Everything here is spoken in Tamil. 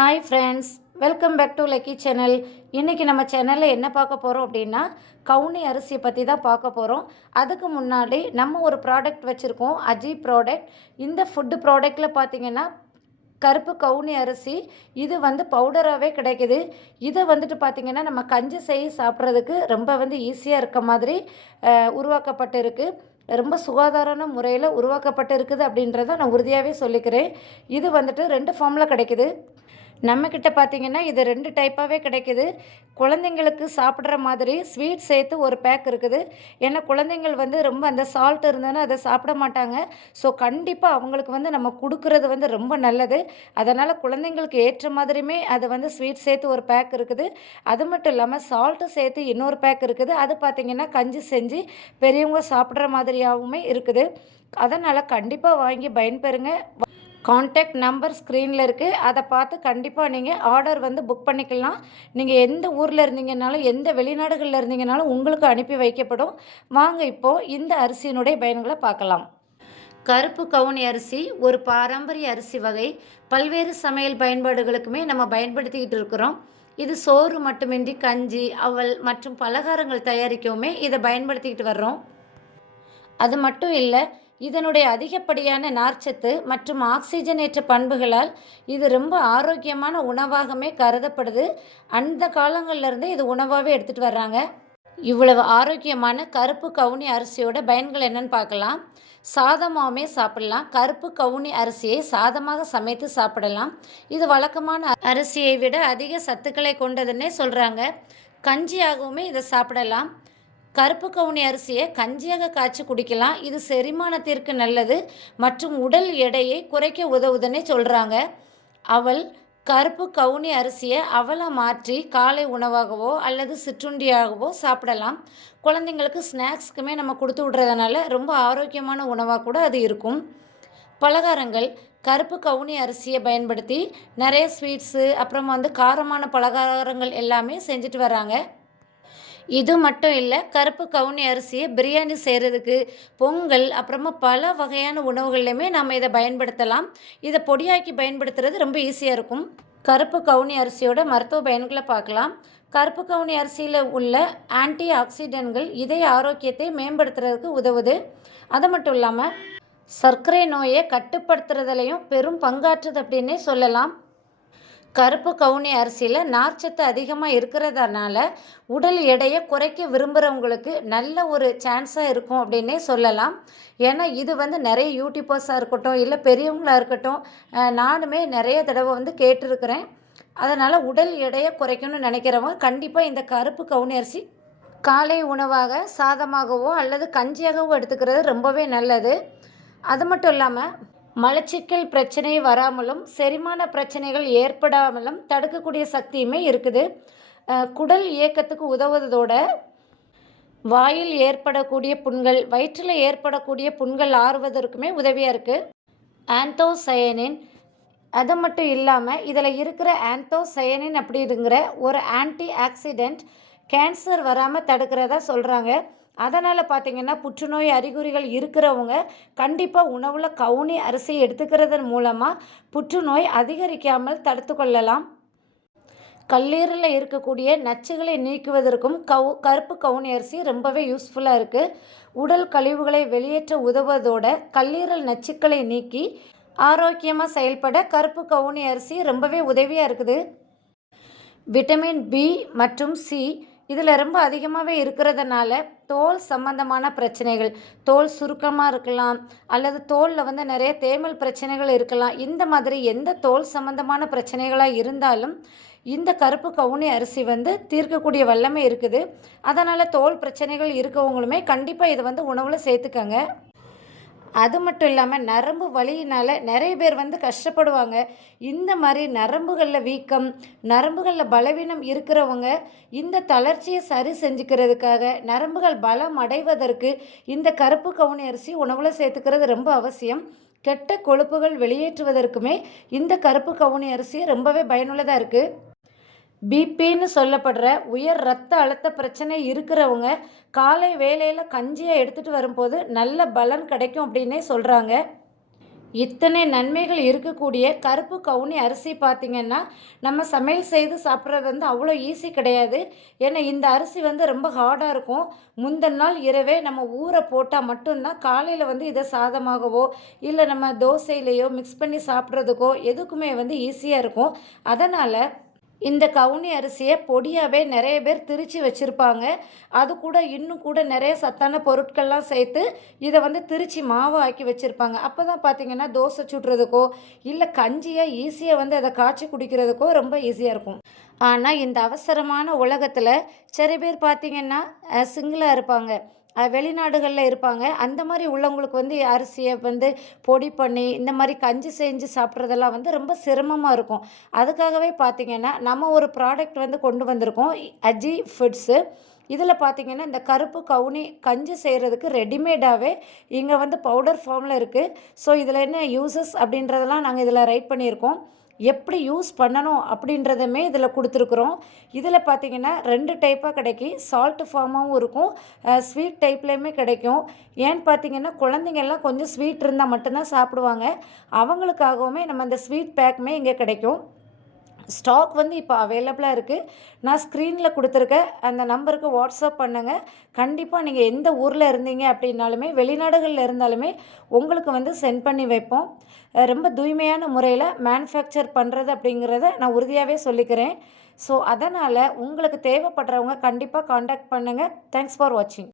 Hi friends welcome back to lucky channel இன்றைக்கி நம்ம சேனலில் என்ன பார்க்க போகிறோம் அப்படின்னா கவுனி அரிசியை பற்றி தான் பார்க்க போகிறோம் அதுக்கு முன்னாடி நம்ம ஒரு ப்ராடக்ட் வச்சுருக்கோம் அஜி ப்ராடக்ட் இந்த ஃபுட்டு ப்ராடக்ட்டில் பார்த்திங்கன்னா கருப்பு கவுனி அரிசி இது வந்து பவுடராகவே கிடைக்குது. இதை வந்துட்டு பார்த்திங்கன்னா நம்ம கஞ்சி செய்ய சாப்பிட்றதுக்கு ரொம்ப வந்து ஈஸியாக இருக்க மாதிரி உருவாக்கப்பட்டு உருவாக்கப்பட்டிருக்கு. ரொம்ப சுகாதாரமான முறையில் உருவாக்கப்பட்டு இருக்குது அப்படின்றத நான் உறுதியாகவே சொல்லிக்கிறேன். இது வந்துட்டு ரெண்டு ஃபார்மில் கிடைக்குது. நம்மக்கிட்ட பார்த்தீங்கன்னா இது ரெண்டு டைப்பாகவே கிடைக்குது. குழந்தைங்களுக்கு சாப்பிட்ற மாதிரி ஸ்வீட் சேர்த்து ஒரு பேக் இருக்குது. ஏன்னா குழந்தைங்கள் வந்து ரொம்ப அந்த சால்ட் இருந்ததுன்னா அதை சாப்பிட மாட்டாங்க. ஸோ கண்டிப்பாக அவங்களுக்கு வந்து நம்ம கொடுக்கறது வந்து ரொம்ப நல்லது. அதனால் குழந்தைங்களுக்கு ஏற்ற மாதிரியுமே அது வந்து ஸ்வீட் சேர்த்து ஒரு பேக் இருக்குது. அது மட்டும் இல்லாமல் சால்ட்டு சேர்த்து இன்னொரு பேக் இருக்குது. அது பார்த்திங்கன்னா கஞ்சி செஞ்சு பெரியவங்க சாப்பிட்ற மாதிரியாகவுமே இருக்குது. அதனால் கண்டிப்பாக வாங்கி பயன்பெறுங்க. காண்டாக்ட் நம்பர் ஸ்க்ரீனில் இருக்குது அதை பார்த்து கண்டிப்பாக நீங்கள் ஆர்டர் வந்து புக் பண்ணிக்கலாம். நீங்கள் எந்த ஊரில் இருந்தீங்கனாலும் எந்த வெளிநாடுகளில் இருந்தீங்கனாலும் உங்களுக்கு அனுப்பி வைக்கப்படும். வாங்க இப்போது இந்த அரிசியினுடைய பயன்களை பார்க்கலாம். கருப்பு கவுனி அரிசி ஒரு பாரம்பரிய அரிசி வகை. பல்வேறு சமையல் பயன்பாடுகளுக்குமே நம்ம பயன்படுத்திக்கிட்டு இருக்கிறோம். இது சோறு மட்டுமின்றி கஞ்சி அவல் மற்றும் பலகாரங்கள் தயாரிக்கவுமே இதை பயன்படுத்திக்கிட்டு வர்றோம். அது மட்டும் இல்லை இதனுடைய அதிகப்படியான நார்ச்சத்து மற்றும் ஆக்சிஜனேற்ற பண்புகளால் இது ரொம்ப ஆரோக்கியமான உணவாகவே கருதப்படுது. அந்த காலங்கள்ல இருந்தே இது உணவாகவே எடுத்துகிட்டு வர்றாங்க. இவ்வளவு ஆரோக்கியமான கருப்பு கவுனி அரிசியோட பயன்கள் என்னன்னு பார்க்கலாம். சாதமாகவுமே சாப்பிடலாம். கருப்பு கவுனி அரிசியை சாதமாக சமைத்து சாப்பிடலாம். இது வழக்கமான அரிசியை விட அதிக சத்துக்களை கொண்டதுன்னே சொல்கிறாங்க கஞ்சியாகவுமே இதை சாப்பிடலாம். கருப்பு கவுனி அரிசியை கஞ்சியாக காய்ச்சி குடிக்கலாம். இது செரிமானத்திற்கு நல்லது. மற்றும் உடல் எடையை குறைக்க உதவுதுன்னே சொல்கிறாங்க அவள் கருப்பு கவுனி அரிசியை அவலை மாற்றி காலை உணவாகவோ அல்லது சிற்றுண்டியாகவோ சாப்பிடலாம். குழந்தைங்களுக்கு ஸ்நாக்ஸ்க்குமே நம்ம கொடுத்து விட்றதுனால ரொம்ப ஆரோக்கியமான உணவாக கூட அது இருக்கும். பலகாரங்கள். கருப்பு கவுனி அரிசியை பயன்படுத்தி நிறைய ஸ்வீட்ஸு அப்புறம் வந்து காரமான பலகாரங்கள் எல்லாமே செஞ்சுட்டு வராங்க இது மட்டும் இல்லை கருப்பு கவுனி அரிசியை பிரியாணி செய்கிறதுக்கு பொங்கல் அப்புறமா பல வகையான உணவுகள்லையுமே நம்ம இதை பயன்படுத்தலாம். இதை பொடியாக்கி பயன்படுத்துறது ரொம்ப ஈஸியாக இருக்கும். கருப்பு கவுனி அரிசியோட மருத்துவ பயன்களை பார்க்கலாம். கருப்பு கவுனி அரிசியில் உள்ள ஆன்டி ஆக்சிடென்ட்கள் இதய ஆரோக்கியத்தை மேம்படுத்துறதுக்கு உதவுது. அது மட்டும் இல்லாமல் சர்க்கரை நோயை கட்டுப்படுத்துறதுலையும் பெரும் பங்காற்றுது அப்படின்னே சொல்லலாம். கருப்பு கவுனி அரிசியில் நார்ச்சத்து அதிகமாக இருக்கிறதுனால உடல் எடையை குறைக்க விரும்புகிறவங்களுக்கு நல்ல ஒரு சான்ஸாக இருக்கும் அப்படின்னே சொல்லலாம். ஏன்னா இது வந்து நிறைய யூடியூபர்ஸாக இருக்கட்டும் இல்லை பெரியவங்களாக இருக்கட்டும் நானுமே நிறைய தடவை வந்து கேட்டிருக்கிறேன். அதனால் உடல் எடையை குறைக்கணும்னு நினைக்கிறவங்க கண்டிப்பாக இந்த கருப்பு கவுனி அரிசி காலை உணவாக சாதமாகவோ அல்லது கஞ்சியாகவோ எடுத்துக்கிறது ரொம்பவே நல்லது. அது மட்டும் இல்லாமல் மலச்சிக்கல் பிரச்சனை வராமலும் செரிமான பிரச்சனைகள் ஏற்படாமலும் தடுக்கக்கூடிய சக்தியுமே இருக்குது. குடல் இயக்கத்துக்கு உதவுவதோட வாயில் ஏற்படக்கூடிய புண்கள் வயிற்றில் ஏற்படக்கூடிய புண்கள் ஆறுவதற்குமே உதவியாக இருக்குது ஆந்தோசயனின் அது மட்டும் இல்லாமல் இதில் இருக்கிற ஆந்தோசயனின் அப்படிங்கிற ஒரு ஆன்டி ஆக்சிடென்ட் கேன்சர் வராமல் தடுக்கிறதா சொல்கிறாங்க அதனால் பார்த்திங்கன்னா புற்றுநோய் அறிகுறிகள் இருக்கிறவங்க கண்டிப்பாக உணவில் கவுனி அரிசி எடுத்துக்கிறதன் மூலமாக புற்றுநோய் அதிகரிக்காமல் தடுத்து கொள்ளலாம். கல்லீரலில் இருக்கக்கூடிய நச்சுகளை நீக்குவதற்கும் கவு கருப்பு கவுனி அரிசி ரொம்பவே யூஸ்ஃபுல்லாக இருக்குது உடல் கழிவுகளை வெளியேற்ற உதவுவதோட கல்லீரல் நச்சுக்களை நீக்கி ஆரோக்கியமாக செயல்பட கருப்பு கவுனி அரிசி ரொம்பவே உதவியாக இருக்குது. விட்டமின் பி மற்றும் சி இதில் ரொம்ப அதிகமாகவே இருக்கிறதுனால தோல் சம்பந்தமான பிரச்சனைகள் தோல் சுருக்கமாக இருக்கலாம் அல்லது தோலில் வந்து நிறைய தேமல் பிரச்சனைகள் இருக்கலாம். இந்த மாதிரி எந்த தோல் சம்பந்தமான பிரச்சனைகளாக இருந்தாலும் இந்த கருப்பு கவுனி அரிசி வந்து தீர்க்கக்கூடிய வல்லமை இருக்குது. அதனால் தோல் பிரச்சனைகள் இருக்கவங்களுமே கண்டிப்பாக இதை வந்து உணவில் சேர்த்துக்கங்க. அது மட்டும் இல்லாமல் நரம்பு வலியினால் நிறைய பேர் வந்து கஷ்டப்படுவாங்க. இந்த மாதிரி நரம்புகளில் வீக்கம் நரம்புகளில் பலவீனம் இருக்கிறவங்க இந்த தளர்ச்சியை சரி செஞ்சுக்கிறதுக்காக நரம்புகள் பலம் அடைவதற்கு இந்த கருப்பு கவுனி அரிசி உணவில் சேர்த்துக்கிறது ரொம்ப அவசியம். கெட்ட கொழுப்புகள் வெளியேற்றுவதற்குமே இந்த கருப்பு கவுனி அரிசி ரொம்பவே பயனுள்ளதாக இருக்குது பிபின்னு சொல்லப்படுற உயர் ரத்த அழுத்த பிரச்சனை இருக்கிறவங்க காலை வேலையில் கஞ்சியை எடுத்துகிட்டு வரும்போது நல்ல பலன் கிடைக்கும் அப்படின்னே சொல்கிறாங்க இத்தனை நன்மைகள் இருக்கக்கூடிய கருப்பு கவுனி அரிசி பார்த்திங்கன்னா நம்ம சமையல் செய்து சாப்பிட்றது வந்து அவ்வளோ ஈஸி கிடையாது. ஏன்னா இந்த அரிசி வந்து ரொம்ப ஹார்டாக இருக்கும். முந்தின நாள் இரவே நம்ம ஊற போட்டால் மட்டும்தான் காலையில் வந்து இதை சாதமாகவோ இல்லை நம்ம தோசையிலையோ மிக்ஸ் பண்ணி சாப்பிட்றதுக்கோ எதுக்குமே வந்து ஈஸியாக இருக்கும். அதனால் இந்த கவுனி அரிசியை பொடியாகவே நிறைய பேர் திரித்து வச்சுருப்பாங்க. அது கூட இன்னும் கூட நிறைய சத்தான பொருட்கள்லாம் சேர்த்து இதை வந்து திரித்து மாவு ஆக்கி வச்சுருப்பாங்க. அப்போ தான் பார்த்தீங்கன்னா தோசை சுடுறதுக்கோ இல்லை கஞ்சியாக ஈஸியாக வந்து அதை காய்ச்சி குடிக்கிறதுக்கோ ரொம்ப ஈஸியாக இருக்கும். ஆனால் இந்த அவசரமான உலகத்தில் சில பேர் பார்த்திங்கன்னா சிங்கிளாக இருப்பாங்க. வெளிநாடுகளில் இருப்பாங்க. அந்த மாதிரி உள்ளவங்களுக்கு வந்து அரிசியை வந்து பொடி பண்ணி இந்த மாதிரி கஞ்சி செஞ்சு சாப்பிட்றதெல்லாம் வந்து ரொம்ப சிரமமாக இருக்கும். அதுக்காகவே பார்த்திங்கன்னா நம்ம ஒரு ப்ராடக்ட் வந்து கொண்டு வந்திருக்கோம். அஜி ஃபுட்ஸு இதில் பார்த்திங்கன்னா இந்த கருப்பு கவுனி கஞ்சி செய்கிறதுக்கு ரெடிமேடாகவே இங்கே வந்து பவுடர் ஃபார்மில் இருக்குது ஸோ இதில் என்ன யூசஸ் அப்படின்றதெல்லாம் நாங்கள் இதில் ரைட் பண்ணியிருக்கோம். எப்படி யூஸ் பண்ணணும் அப்படின்றதுமே இதில் கொடுத்துருக்குறோம். இதில் பார்த்தீங்கன்னா ரெண்டு டைப்பாக கிடைக்கும் சால்ட் ஃபார்மாகவும் இருக்கும் ஸ்வீட் டைப்லேயுமே கிடைக்கும். ஏன்னு பார்த்தீங்கன்னா குழந்தைங்கள்லாம் கொஞ்சம் ஸ்வீட் இருந்தால் மட்டும்தான் சாப்பிடுவாங்க. அவங்களுக்காகவுமே நம்ம அந்த ஸ்வீட் பேக்குமே இங்கே கிடைக்கும். ஸ்டாக் வந்து இப்போ அவைலபிளாக இருக்குது நான் ஸ்க்ரீனில் கொடுத்துருக்க அந்த நம்பருக்கு வாட்ஸ்அப் பண்ணுங்கள் கண்டிப்பாக நீங்கள் எந்த ஊரில் இருந்தீங்க அப்படின்னாலுமே வெளிநாடுகளில் இருந்தாலுமே உங்களுக்கு வந்து சென்ட் பண்ணி வைப்போம். ரொம்ப தூய்மையான முறையில் மேனுஃபேக்சர் பண்ணுறது அப்படிங்கிறத நான் உறுதியாகவே சொல்லிக்கிறேன். ஸோ அதனால் உங்களுக்கு தேவைப்படுறவங்க கண்டிப்பாக காண்டாக்ட் பண்ணுங்கள் தேங்க்ஸ் ஃபார் வாட்சிங்